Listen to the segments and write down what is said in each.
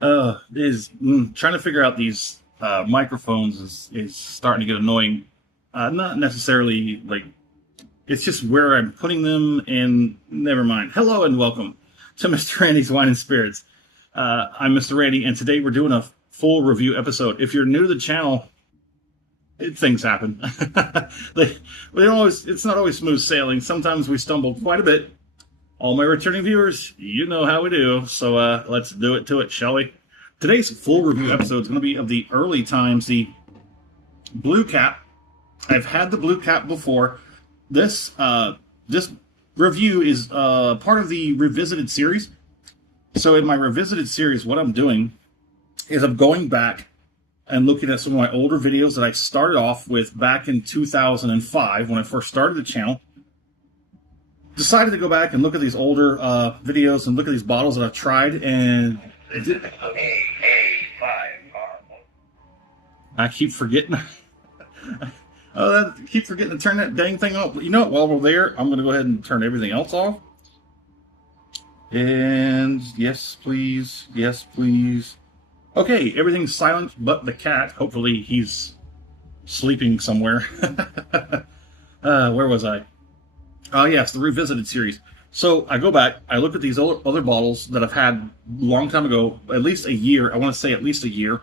Trying to figure out these microphones is starting to get annoying. Not necessarily like it's just where I'm putting them, and never mind. Hello and welcome to Mr. Randy's Wine and Spirits. I'm Mr. Randy, and today we're doing a full review episode. If you're new to the channel, things happen. They don't always. It's not always smooth sailing. Sometimes we stumble quite a bit. All my returning viewers, you know how we do. So let's do it to it, shall we? Today's full review episode is going to be of the early times, the Blue Cap. I've had the Blue Cap before. This review is part of the Revisited series. So in my Revisited series, what I'm doing is I'm going back and looking at some of my older videos that I started off with back in 2005 when I first started the channel. Decided to go back and look at these older videos and look at these bottles that I've tried, and it did. I keep forgetting. I keep forgetting to turn that dang thing off. You know what? While we're there, I'm going to go ahead and turn everything else off. And yes, please. Yes, please. Okay, everything's silent but the cat. Hopefully he's sleeping somewhere. Where was I? Oh, yes, the Revisited series. So I go back, I look at these other bottles that I've had a long time ago, at least a year. I want to say at least a year.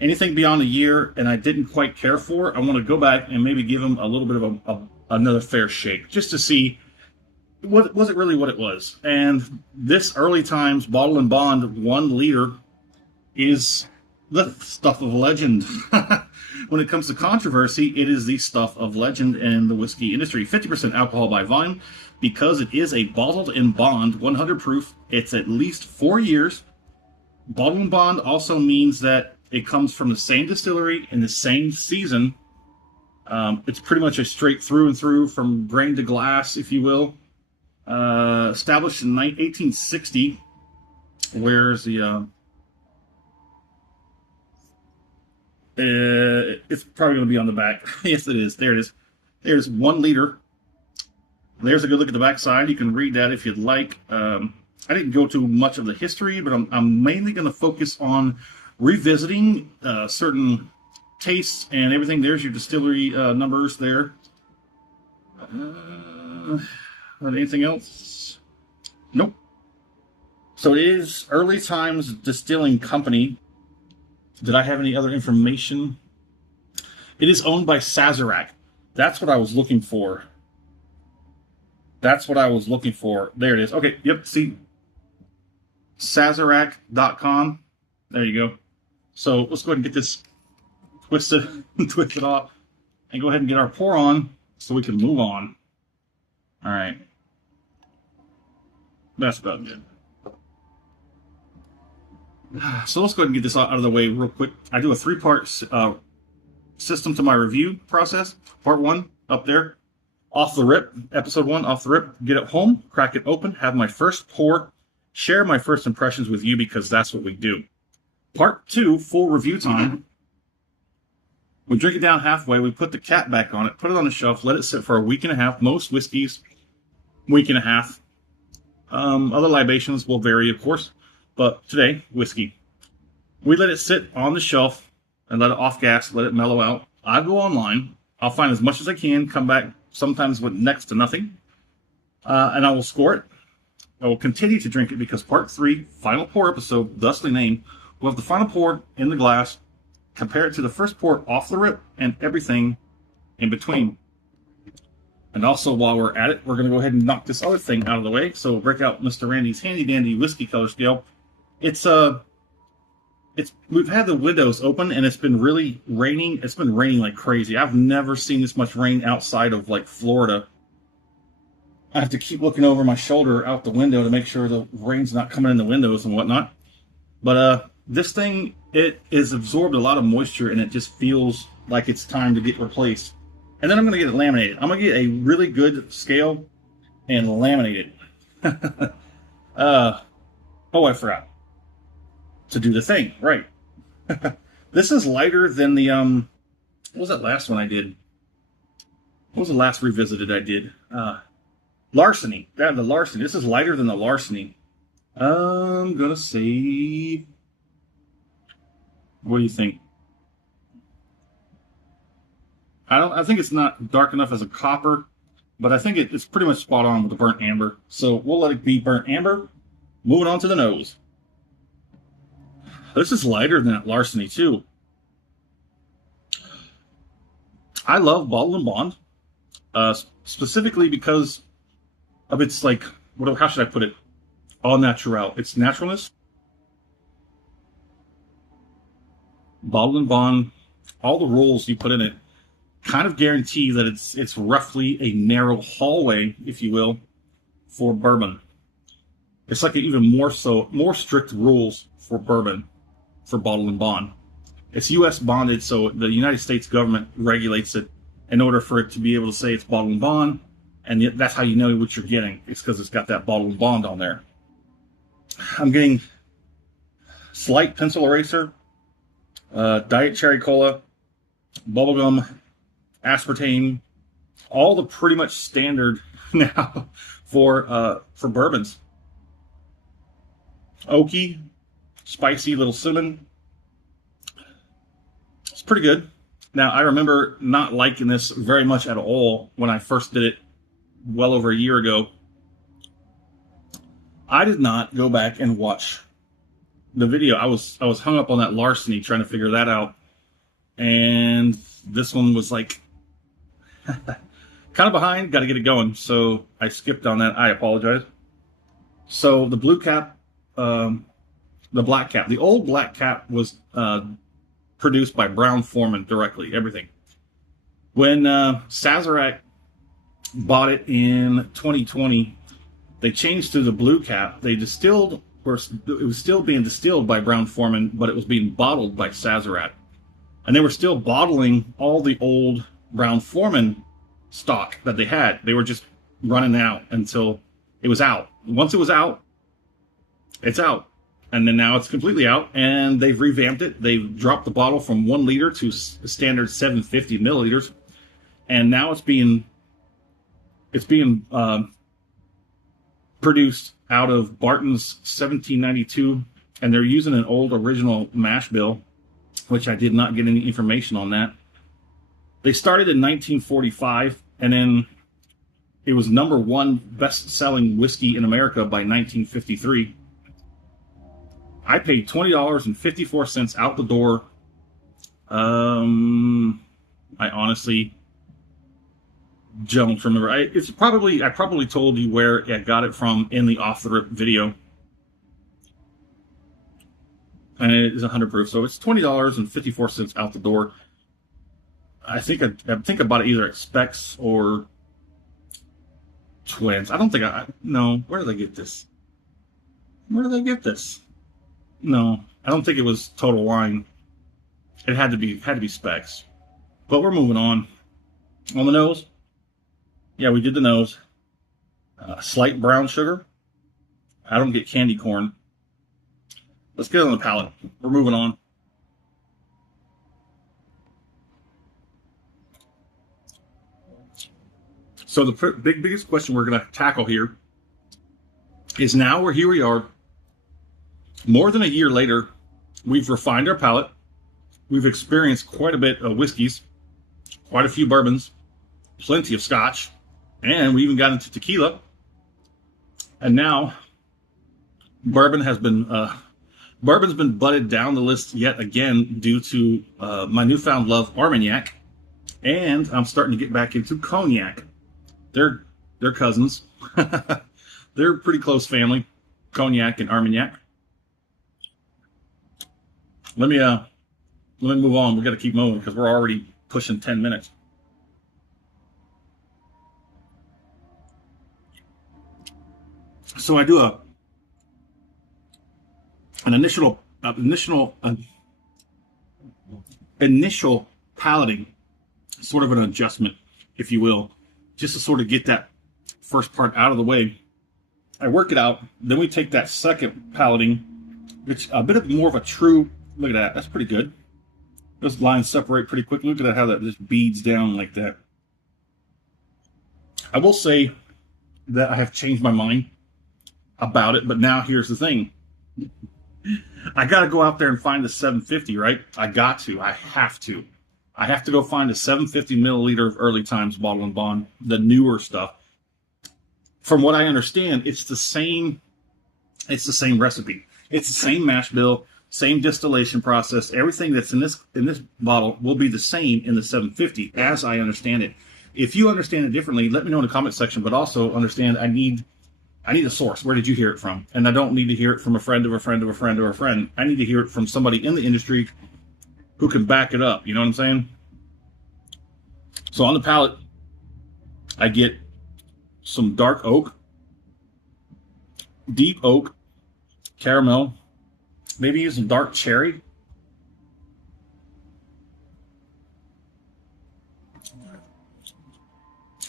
Anything beyond a year and I didn't quite care for, I want to go back and maybe give them a little bit of another fair shake, just to see, was it really what it was? And this early times Bottle and Bond 1 liter is the stuff of legend. When it comes to controversy, it is the stuff of legend in the whiskey industry. 50% alcohol by volume. Because it is a bottled and bond, 100 proof, it's at least 4 years. Bottled and bond also means that it comes from the same distillery in the same season. It's pretty much a straight through and through from grain to glass, if you will. Established in 1860. Where's the... it's probably going to be on the back. Yes, it is. There it is. There's 1 liter. There's a good look at the back side. You can read that if you'd like. I didn't go too much of the history, but I'm mainly going to focus on revisiting certain tastes and everything. There's your distillery numbers there. Anything else? Nope. So it is Early Times Distilling Company. Did I have any other information? It is owned by Sazerac. That's what I was looking for. That's what I was looking for. There it is. Okay, yep, see. Sazerac.com. There you go. So let's go ahead and get this twisted off and go ahead and get our pour on so we can move on. All right. That's about good. So let's go ahead and get this out of the way real quick. I do a 3-part system to my review process. Part 1, up there, off the rip. Episode 1, off the rip. Get it home, crack it open, have my first pour, share my first impressions with you because that's what we do. Part 2, full review time. We drink it down halfway, we put the cap back on it, put it on the shelf, let it sit for a week and a half. Most whiskeys, week and a half. Other libations will vary, of course. But today, whiskey. We let it sit on the shelf and let it off gas, let it mellow out. I go online. I'll find as much as I can, come back sometimes with next to nothing. And I will score it. I will continue to drink it because part 3, final pour episode, thusly named, we'll have the final pour in the glass, compare it to the first pour off the rip, and everything in between. And also, while we're at it, we're going to go ahead and knock this other thing out of the way. So we'll break out Mr. Randy's handy dandy whiskey color scale. We've had the windows open and it's been really raining. It's been raining like crazy. I've never seen this much rain outside of like Florida. I have to keep looking over my shoulder out the window to make sure the rain's not coming in the windows and whatnot. But this thing, it has absorbed a lot of moisture and it just feels like it's time to get replaced. And then I'm going to get it laminated. I'm going to get a really good scale and laminate it. Oh, I forgot to do the thing. Right. This is lighter than the, what was that last one I did? What was the last Revisited I did? Larceny. Yeah, the Larceny. This is lighter than the Larceny. I'm going to say What do you think? I think it's not dark enough as a copper, but I think it's pretty much spot on with the burnt amber. So we'll let it be burnt amber. Moving on to the nose. This is lighter than that Larceny too. I love Bottle and Bond, specifically because of its like, how should I put it? All natural. Its naturalness. Bottle and Bond, all the rolls you put in it, kind of guarantee that it's roughly a narrow hallway, if you will, for bourbon. It's like even more strict rules for bourbon, for Bottle and Bond. It's U.S. bonded, so the United States government regulates it in order for it to be able to say it's Bottle and Bond, and that's how you know what you're getting. It's because it's got that Bottle and Bond on there. I'm getting slight pencil eraser, diet cherry cola, bubblegum, aspartame, all the pretty much standard now for bourbons. Oaky, spicy little cinnamon. It's pretty good. Now, I remember not liking this very much at all when I first did it well over a year ago. I did not go back and watch the video. I was hung up on that Larceny trying to figure that out. And this one was like kind of behind, got to get it going. So I skipped on that. I apologize. So the blue cap, the black cap, the old black cap was produced by Brown-Forman directly, everything. When Sazerac bought it in 2020, they changed to the blue cap. They distilled, or it was still being distilled by Brown-Forman, but it was being bottled by Sazerac. And they were still bottling all the old Brown-Forman stock that they had. They were just running out until it was out. Once it was out, it's out. And then now it's completely out, and they've revamped it. They've dropped the bottle from 1 liter to standard 750 milliliters. And now it's being produced out of Barton's 1792, and they're using an old original mash bill, which I did not get any information on that. They started in 1945, and then it was #1 best-selling whiskey in America by 1953. I paid $20.54 out the door. I honestly don't remember. I probably told you where I got it from in the off the rip video, and it is 100 proof, so it's $20.54 out the door. I think I bought it either at Specs or Twins. I don't think no. Where did I get this? No, I don't think it was Total Wine. It had to be Specs. But we're moving on. On the nose, yeah, we did the nose. Slight brown sugar. I don't get candy corn. Let's get on the palate. We're moving on. So the biggest question we're going to tackle here is, now here we are. More than a year later, we've refined our palate. We've experienced quite a bit of whiskeys, quite a few bourbons, plenty of scotch, and we even got into tequila. And now, bourbon's been butted down the list yet again due to my newfound love, Armagnac, and I'm starting to get back into cognac. They're cousins. They're pretty close family, cognac and Armagnac. Let me move on. We got to keep moving because we're already pushing 10 minutes. So I do an initial palating, sort of an adjustment, if you will, just to sort of get that first part out of the way. I work it out. Then we take that second palating, which a bit of more of a true. Look at that. That's pretty good. Those lines separate pretty quickly. Look at that, how that just beads down like that. I will say that I have changed my mind about it, but now here's the thing. I got to go out there and find the 750, right? I got to. I have to. I have to go find a 750 milliliter of Early Times Bottle and Bond, the newer stuff. From what I understand, it's the same. It's the same recipe. It's the same mash bill, same distillation process. Everything that's in this bottle will be the same in the 750, as I understand it. If you understand it differently, let me know in the comment section. But also understand, I need a source. Where did you hear it from? And I don't need to hear it from a friend of a friend of a friend or a friend. I need to hear it from somebody in the industry who can back it up. You know what I'm saying? So on the palate, I get some dark oak, deep oak, caramel, maybe some dark cherry.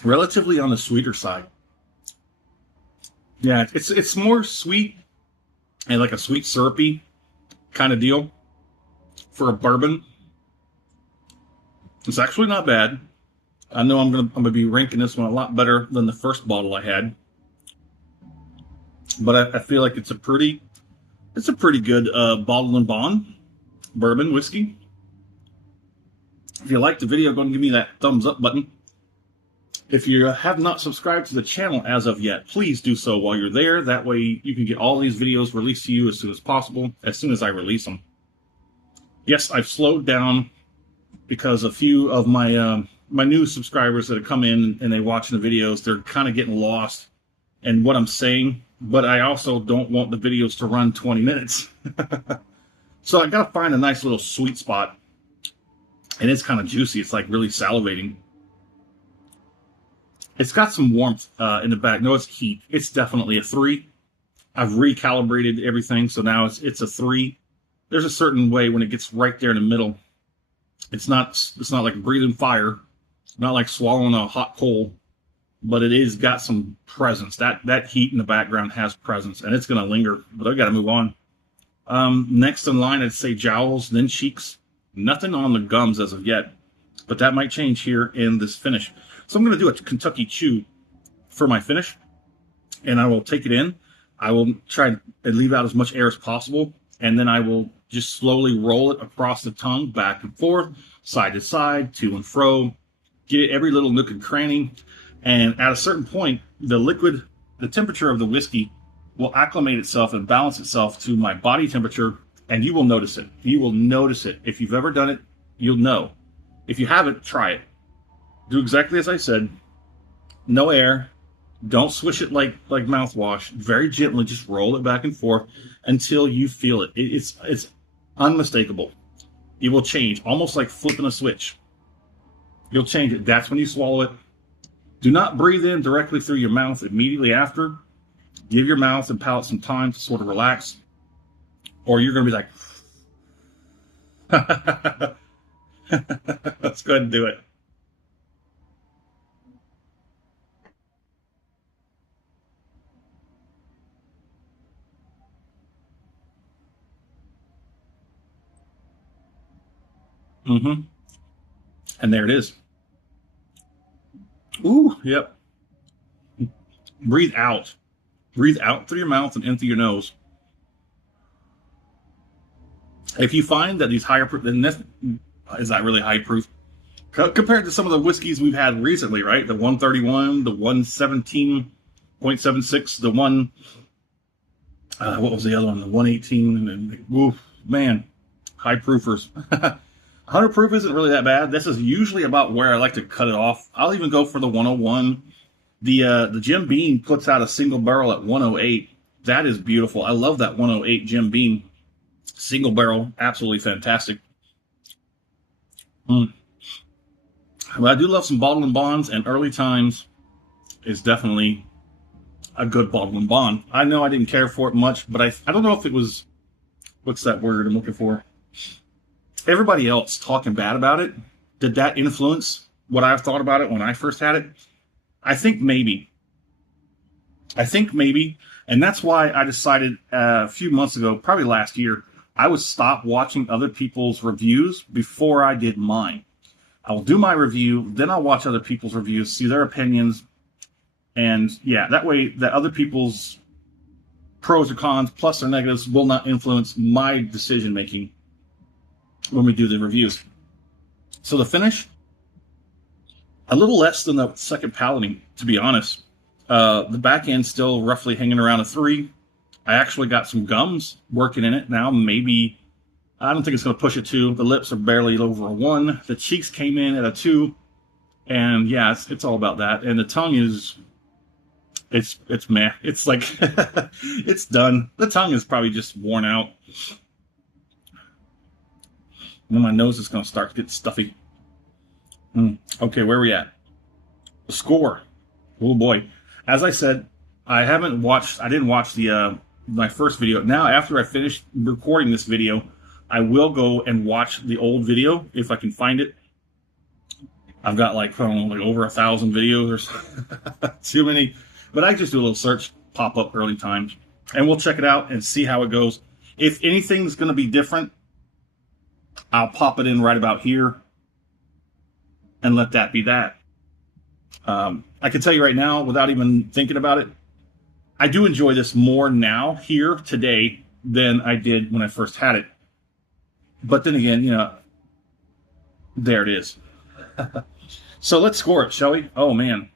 Relatively on the sweeter side. Yeah, it's more sweet and like a sweet syrupy kind of deal for a bourbon. It's actually not bad. I know I'm gonna be ranking this one a lot better than the first bottle I had, but I feel like it's a pretty good bottle and bond bourbon whiskey. If you liked the video, go and give me that thumbs up button. If you have not subscribed to the channel as of yet, please do so while you're there. That way you can get all these videos released to you as soon as possible, as soon as I release them. Yes, I've slowed down because a few of my my new subscribers that have come in and they watching the videos, they're kind of getting lost in what I'm saying, but I also don't want the videos to run 20 minutes. So I got to find a nice little sweet spot, and it's kind of juicy. It's like really salivating. It's got some warmth in the back. No, it's heat. It's definitely a 3. I've recalibrated everything, so now it's a 3. There's a certain way when it gets right there in the middle. It's not like breathing fire, not like swallowing a hot coal, but it is got some presence. That heat in the background has presence, and it's going to linger. But I got to move on. Next in line, I'd say jowls, then cheeks. Nothing on the gums as of yet, but that might change here in this finish. So I'm going to do a Kentucky Chew for my finish, and I will take it in. I will try and leave out as much air as possible, and then I will just slowly roll it across the tongue, back and forth, side to side, to and fro, get every little nook and cranny, and at a certain point, the temperature of the whiskey will acclimate itself and balance itself to my body temperature, and you will notice it. You will notice it. If you've ever done it, you'll know. If you haven't, try it. Do exactly as I said. No air. Don't swish it like mouthwash. Very gently, just roll it back and forth until you feel it. It's unmistakable. It will change, almost like flipping a switch. You'll change it. That's when you swallow it. Do not breathe in directly through your mouth immediately after. Give your mouth and palate some time to sort of relax, or you're going to be like, let's go ahead and do it. And there it is. Ooh, yep. Breathe out. Breathe out through your mouth and in through your nose. If you find that these higher proof, then this is not really high proof compared to some of the whiskeys we've had recently, right? The 131, the 117.76, the one, what was the other one? The 118, and oof, man, high proofers. 100 proof isn't really that bad. This is usually about where I like to cut it off. I'll even go for the 101. The Jim Beam puts out a single barrel at 108. That is beautiful. I love that 108 Jim Beam single barrel. Absolutely fantastic. But I do love some bottle and bonds, and Early Times is definitely a good bottle and bond. I know I didn't care for it much, but I don't know if it was, what's that word I'm looking for? Everybody else talking bad about it. Did that influence what I thought about it when I first had it? I think maybe. And that's why I decided a few months ago, probably last year, I would stop watching other people's reviews before I did mine. I will do my review, then I'll watch other people's reviews, see their opinions, and yeah, that way that other people's pros or cons, plus or negatives, will not influence my decision making when we do the reviews. So the finish, a little less than the second palating, to be honest. The back end still roughly hanging around a 3. I actually got some gums working in it now. Maybe, I don't think it's going to push a 2. The lips are barely over a 1. The cheeks came in at a 2. And yeah, it's all about that. And the tongue is, it's meh. It's like, it's done. The tongue is probably just worn out. And my nose is going to start to get stuffy. Okay, where are we at? The score. Oh boy. As I said, I didn't watch the my first video. Now, after I finish recording this video, I will go and watch the old video if I can find it. I've got like, I don't know, like over 1,000 videos or so. Too many. But I just do a little search, pop up early times, and we'll check it out and see how it goes. If anything's going to be different, I'll pop it in right about here and let that be that. I can tell you right now, without even thinking about it, I do enjoy this more now, here, today, than I did when I first had it. But then again, you know, there it is. So let's score it, shall we? Oh, man.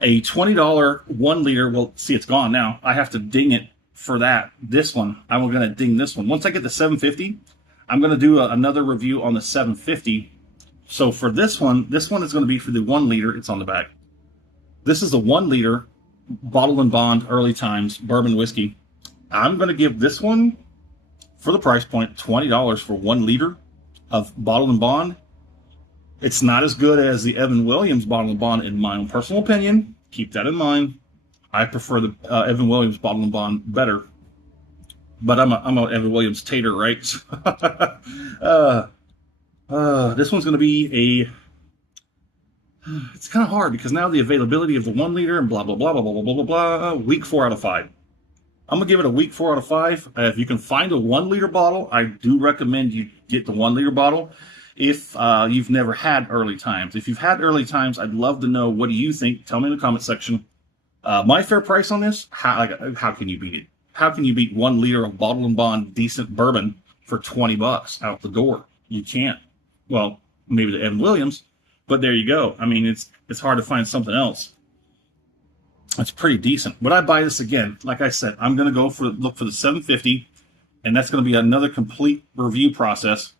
A $20 1 liter, well, see, it's gone now. I have to ding it for that. This one, I'm going to ding this one. Once I get the 750, I'm going to do another review on the 750. So for this one is going to be for the 1 liter. It's on the back. This is the 1 liter Bottled and Bond Early Times Bourbon Whiskey. I'm going to give this one, for the price point, $20 for 1 liter of Bottled and Bond. It's not as good as the Evan Williams Bottled and Bond, in my own personal opinion. Keep that in mind. I prefer the Evan Williams Bottled and Bond better. But I'm a Evan Williams tater, right? This one's going to be it's kind of hard because now the availability of the 1 liter and blah, blah, blah, blah, blah, blah, blah, blah, weak 4 out of 5. I'm going to give it a weak 4 out of 5. If you can find a 1 liter bottle, I do recommend you get the 1 liter bottle if you've never had Early Times. If you've had Early Times, I'd love to know, what do you think? Tell me in the comment section. My fair price on this, how can you beat it? How can you beat 1 liter of Bottled and Bond decent bourbon for $20 out the door? You can't. Well, maybe the Evan Williams, but there you go. I mean, it's hard to find something else. It's pretty decent. Would I buy this again? Like I said, I'm going to look for the 750, and that's going to be another complete review process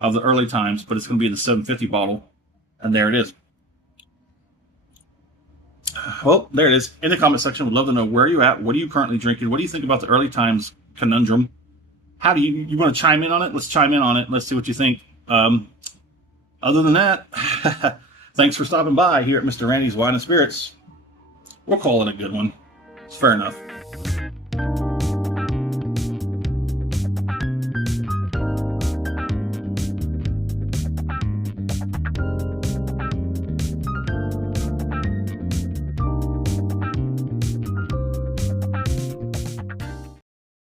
of the Early Times, but it's going to be in the 750 bottle, and there it is. Well, there it is. In the comment section, would love to know where you're at. What are you currently drinking? What do you think about the Early Times conundrum? How do you want to chime in on it? Let's chime in on it. Let's see what you think. Other than that, thanks for stopping by here at Mr. Randy's Wine and Spirits. We'll call it a good one. It's fair enough.